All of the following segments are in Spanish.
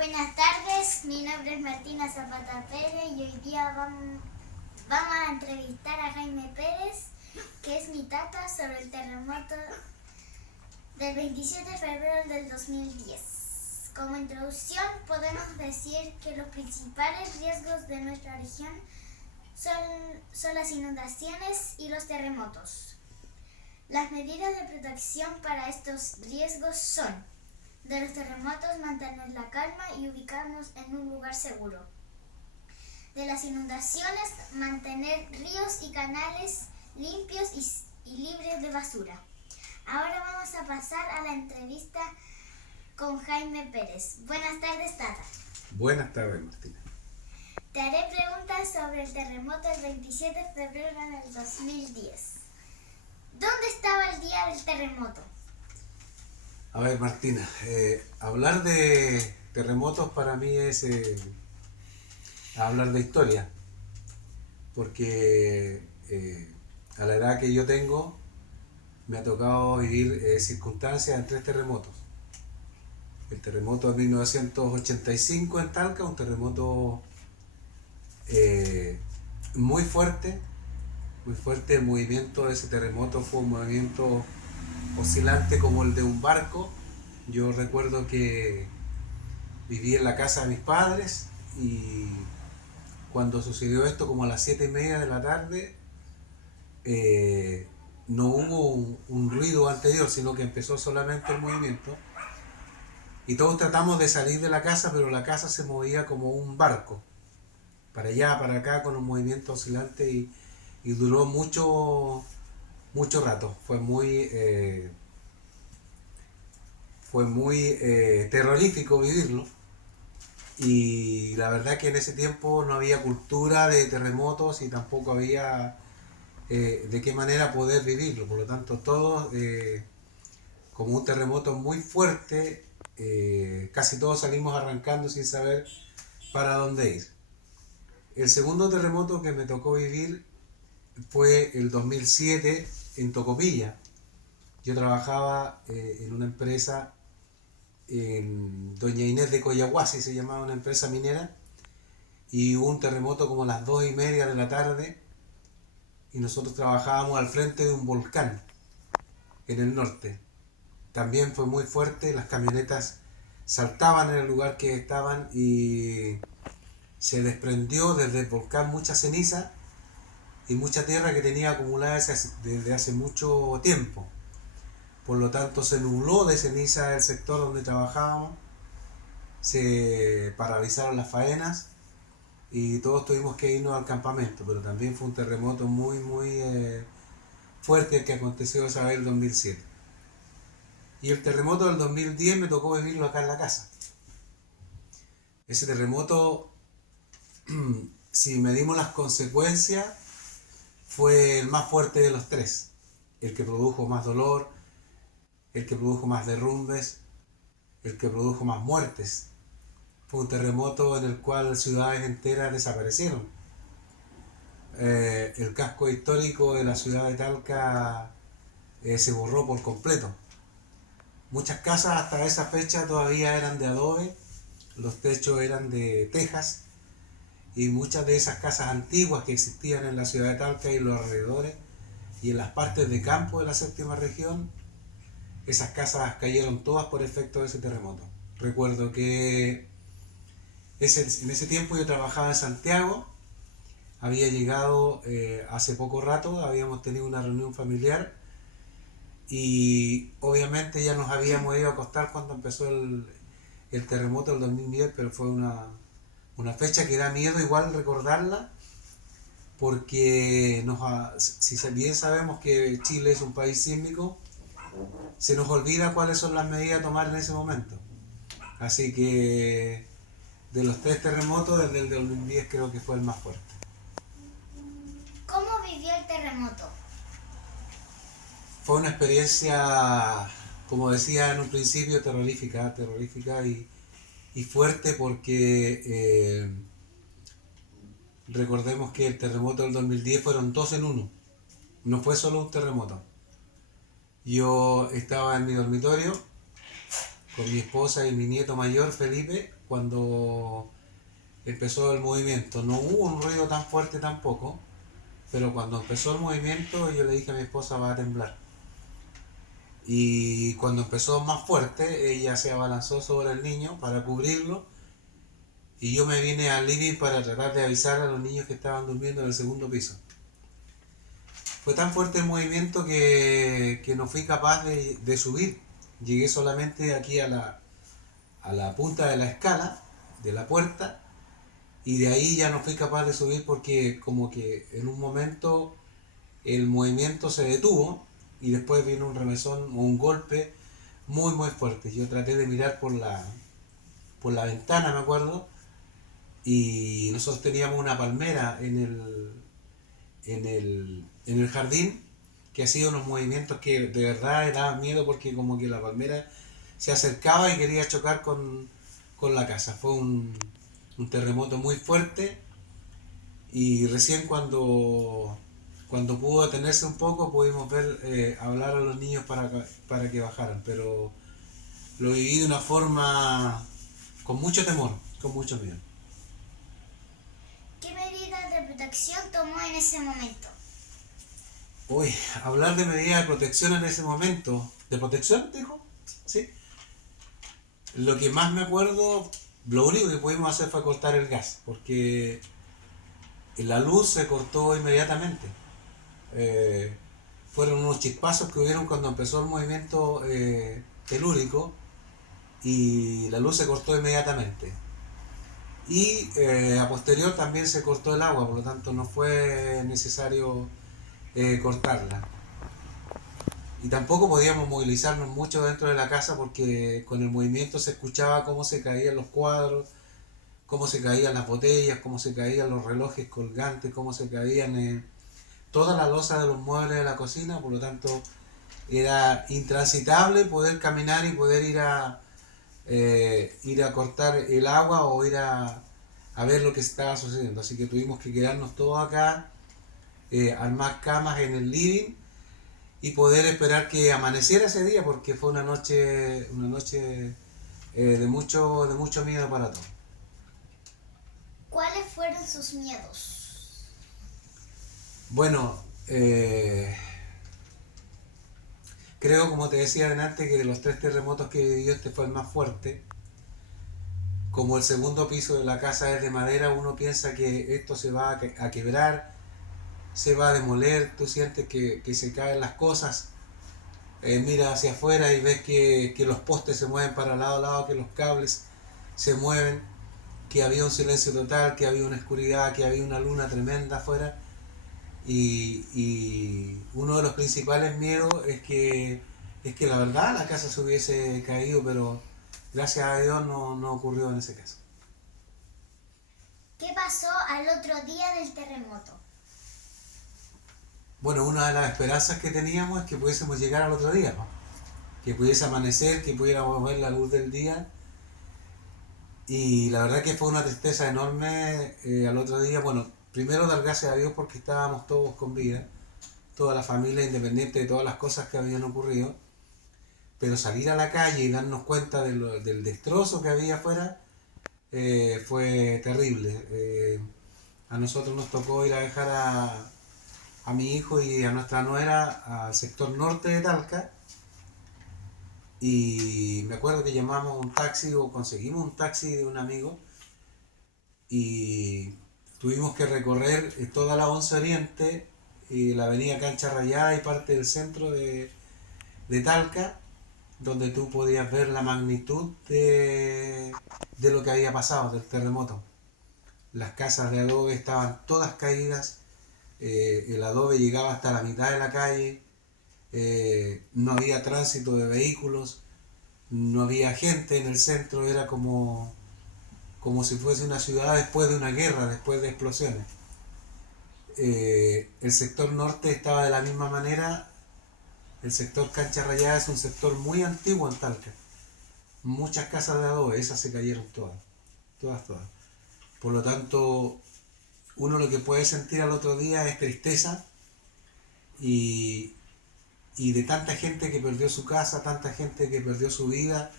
Buenas tardes, mi nombre es Martina Zapata Pérez y hoy día vamos a entrevistar a Jaime Pérez, que es mi tata, sobre el terremoto del 27 de febrero del 2010. Como introducción podemos decir que los principales riesgos de nuestra región son las inundaciones y los terremotos. Las medidas de protección para estos riesgos son: de los terremotos, mantener la calma y ubicarnos en un lugar seguro. De las inundaciones, mantener ríos y canales limpios y libres de basura. Ahora vamos a pasar a la entrevista con Jaime Pérez. Buenas tardes, tata. Buenas tardes, Martina. Te haré preguntas sobre el terremoto del 27 de febrero del 2010. ¿Dónde estaba el día del terremoto? A ver, Martina, hablar de terremotos para mí es hablar de historia, porque a la edad que yo tengo me ha tocado vivir circunstancias en 3 terremotos. El terremoto de 1985 en Talca, un terremoto muy fuerte. El movimiento de ese terremoto fue un movimiento oscilante como el de un barco. Yo recuerdo que viví en la casa de mis padres y cuando sucedió esto, como a las 7:30 de la tarde, no hubo un ruido anterior, sino que empezó solamente el movimiento y todos tratamos de salir de la casa, pero la casa se movía como un barco, para allá, para acá, con un movimiento oscilante y duró mucho rato. Fue muy terrorífico vivirlo. Y la verdad que en ese tiempo no había cultura de terremotos y tampoco había de qué manera poder vivirlo. Por lo tanto, todos, como un terremoto muy fuerte, casi todos salimos arrancando sin saber para dónde ir. El segundo terremoto que me tocó vivir fue el 2007 en Tocopilla. Yo trabajaba en una empresa en Doña Inés de Coyahuasi, se llamaba, una empresa minera, y hubo un terremoto como a las 2:30 de la tarde y nosotros trabajábamos al frente de un volcán en el norte. También fue muy fuerte, las camionetas saltaban en el lugar que estaban y se desprendió desde el volcán mucha ceniza y mucha tierra que tenía acumulada desde hace mucho tiempo. Por lo tanto, se nubló de ceniza el sector donde trabajábamos, se paralizaron las faenas y todos tuvimos que irnos al campamento, pero también fue un terremoto muy fuerte el que aconteció esa vez el 2007. Y el terremoto del 2010 me tocó vivirlo acá en la casa. Ese terremoto, si medimos las consecuencias, fue el más fuerte de los 3, el que produjo más dolor, el que produjo más derrumbes, el que produjo más muertes. Fue un terremoto en el cual ciudades enteras desaparecieron. El casco histórico de la ciudad de Talca se borró por completo. Muchas casas hasta esa fecha todavía eran de adobe, los techos eran de tejas y muchas de esas casas antiguas que existían en la ciudad de Talca y en los alrededores y en las partes de campo de la séptima región, esas casas cayeron todas por efecto de ese terremoto. Recuerdo que en ese tiempo yo trabajaba en Santiago, había llegado hace poco rato, habíamos tenido una reunión familiar y obviamente ya nos habíamos ido a acostar cuando empezó el terremoto del 2010, pero fue una fecha que da miedo igual recordarla, porque si bien sabemos que Chile es un país sísmico, se nos olvida cuáles son las medidas a tomar en ese momento. Así que de los 3 terremotos, desde el 2010 creo que fue el más fuerte. ¿Cómo vivió el terremoto? Fue una experiencia, como decía en un principio, terrorífica y fuerte, porque recordemos que el terremoto del 2010 fueron 2 en 1, no fue solo un terremoto. Yo estaba en mi dormitorio con mi esposa y mi nieto mayor, Felipe, cuando empezó el movimiento. No hubo un ruido tan fuerte tampoco, pero cuando empezó el movimiento yo le dije a mi esposa va a temblar. Y cuando empezó más fuerte, ella se abalanzó sobre el niño para cubrirlo y yo me vine al living para tratar de avisar a los niños que estaban durmiendo en el segundo piso. Fue tan fuerte el movimiento que no fui capaz de subir. Llegué solamente aquí a la punta de la escala, de la puerta, y de ahí ya no fui capaz de subir porque como que en un momento el movimiento se detuvo y después vino un remesón o un golpe muy muy fuerte. Yo traté de mirar por la ventana, me acuerdo, y nosotros teníamos una palmera en el jardín que hacía unos movimientos que de verdad daban miedo porque como que la palmera se acercaba y quería chocar con la casa. Fue un terremoto muy fuerte y recién cuando pudo detenerse un poco pudimos ver hablar a los niños para que bajaran, pero lo viví de una forma con mucho temor, con mucho miedo. ¿Qué medidas de protección tomó en ese momento? Uy, hablar de medidas de protección en ese momento. ¿De protección, dijo? Sí. Lo que más me acuerdo, lo único que pudimos hacer fue cortar el gas, porque la luz se cortó inmediatamente. Eh, Fueron unos chispazos que hubieron cuando empezó el movimiento telúrico y la luz se cortó inmediatamente. Y a posterior también se cortó el agua, por lo tanto no fue necesario cortarla. Y tampoco podíamos movilizarnos mucho dentro de la casa porque con el movimiento se escuchaba cómo se caían los cuadros, cómo se caían las botellas, cómo se caían los relojes colgantes, cómo se caían toda la losa de los muebles de la cocina, por lo tanto era intransitable poder caminar y poder ir a cortar el agua o ir a ver lo que estaba sucediendo. Así que tuvimos que quedarnos todos acá, armar camas en el living y poder esperar que amaneciera ese día porque fue una noche de mucho miedo para todos. ¿Cuáles fueron sus miedos? Bueno, creo, como te decía antes, que de los 3 terremotos que vivió este fue el más fuerte. Como el segundo piso de la casa es de madera, uno piensa que esto se va a quebrar, se va a demoler, tú sientes que se caen las cosas. Mira hacia afuera y ves que los postes se mueven para lado a lado, que los cables se mueven, que había un silencio total, que había una oscuridad, que había una luna tremenda afuera. Y uno de los principales miedos es que la verdad la casa se hubiese caído, pero gracias a Dios no ocurrió en ese caso. ¿Qué pasó al otro día del terremoto? Bueno, una de las esperanzas que teníamos es que pudiésemos llegar al otro día, ¿no? Que pudiese amanecer, que pudiéramos ver la luz del día. Y la verdad que fue una tristeza enorme al otro día. Bueno, primero dar gracias a Dios porque estábamos todos con vida, toda la familia, independiente de todas las cosas que habían ocurrido. Pero salir a la calle y darnos cuenta del destrozo que había afuera fue terrible. A nosotros nos tocó ir a dejar a mi hijo y a nuestra nuera al sector norte de Talca. Y me acuerdo que llamamos un taxi o conseguimos un taxi de un amigo y tuvimos que recorrer toda la 11 Oriente y la avenida Cancha Rayada y parte del centro de Talca, donde tú podías ver la magnitud de lo que había pasado, del terremoto. Las casas de adobe estaban todas caídas, el adobe llegaba hasta la mitad de la calle, no había tránsito de vehículos, no había gente en el centro, era como si fuese una ciudad después de una guerra, después de explosiones. El sector norte estaba de la misma manera. El sector Cancha Rayada es un sector muy antiguo en Talca. Muchas casas de adobe, esas se cayeron todas, todas, todas. Por lo tanto, uno lo que puede sentir al otro día es tristeza y de tanta gente que perdió su casa, tanta gente que perdió su vida.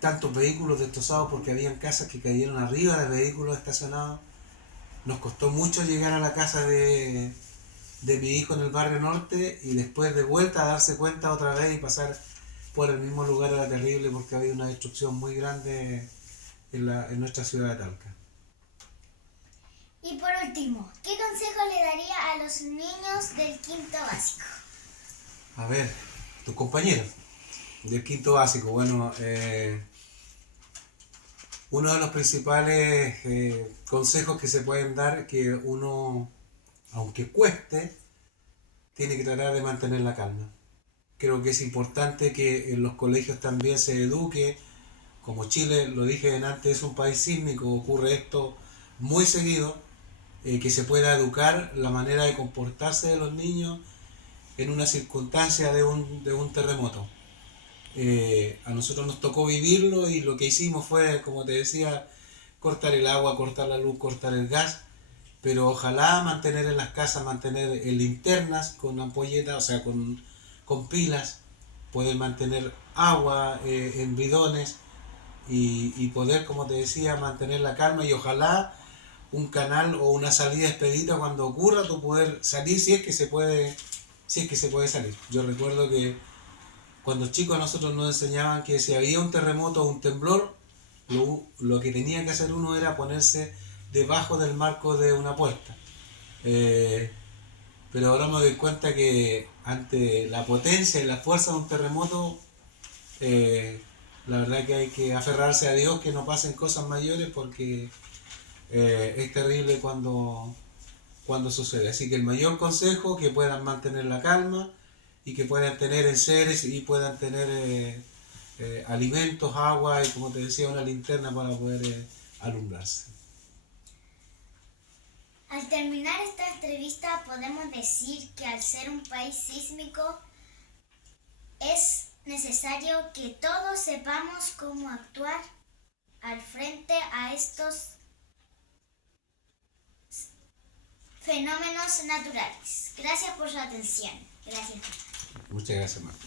tantos vehículos destrozados porque habían casas que cayeron arriba de vehículos estacionados. Nos costó mucho llegar a la casa de mi hijo en el barrio norte y después de vuelta a darse cuenta otra vez y pasar por el mismo lugar era terrible porque había una destrucción muy grande en nuestra ciudad de Talca. Y por último, ¿qué consejo le daría a los niños del quinto básico? A ver, tus compañeros del quinto básico, bueno, uno de los principales consejos que se pueden dar que uno, aunque cueste, tiene que tratar de mantener la calma. Creo que es importante que en los colegios también se eduque. Como Chile, lo dije antes, es un país sísmico, ocurre esto muy seguido, que se pueda educar la manera de comportarse de los niños en una circunstancia de un terremoto. A nosotros nos tocó vivirlo y lo que hicimos fue, como te decía, cortar el agua, cortar la luz, cortar el gas, pero ojalá mantener en las casas, mantener en linternas con ampolletas, o sea, con pilas, poder mantener agua en bidones y poder, como te decía, mantener la calma y ojalá un canal o una salida expedita cuando ocurra, tú poder salir si es que se puede, si es que se puede salir. Yo recuerdo que cuando chicos a nosotros nos enseñaban que si había un terremoto o un temblor, lo que tenía que hacer uno era ponerse debajo del marco de una puerta. Eh, pero ahora me doy cuenta que ante la potencia y la fuerza de un terremoto, eh, la verdad que hay que aferrarse a Dios que no pasen cosas mayores porque es terrible cuando sucede. Así que el mayor consejo, que puedan mantener la calma y que puedan tener enseres y puedan tener alimentos, agua y como te decía una linterna para poder alumbrarse. Al terminar esta entrevista podemos decir que al ser un país sísmico es necesario que todos sepamos cómo actuar al frente a estos fenómenos naturales. Gracias por su atención. Gracias. Muchas gracias, Marta.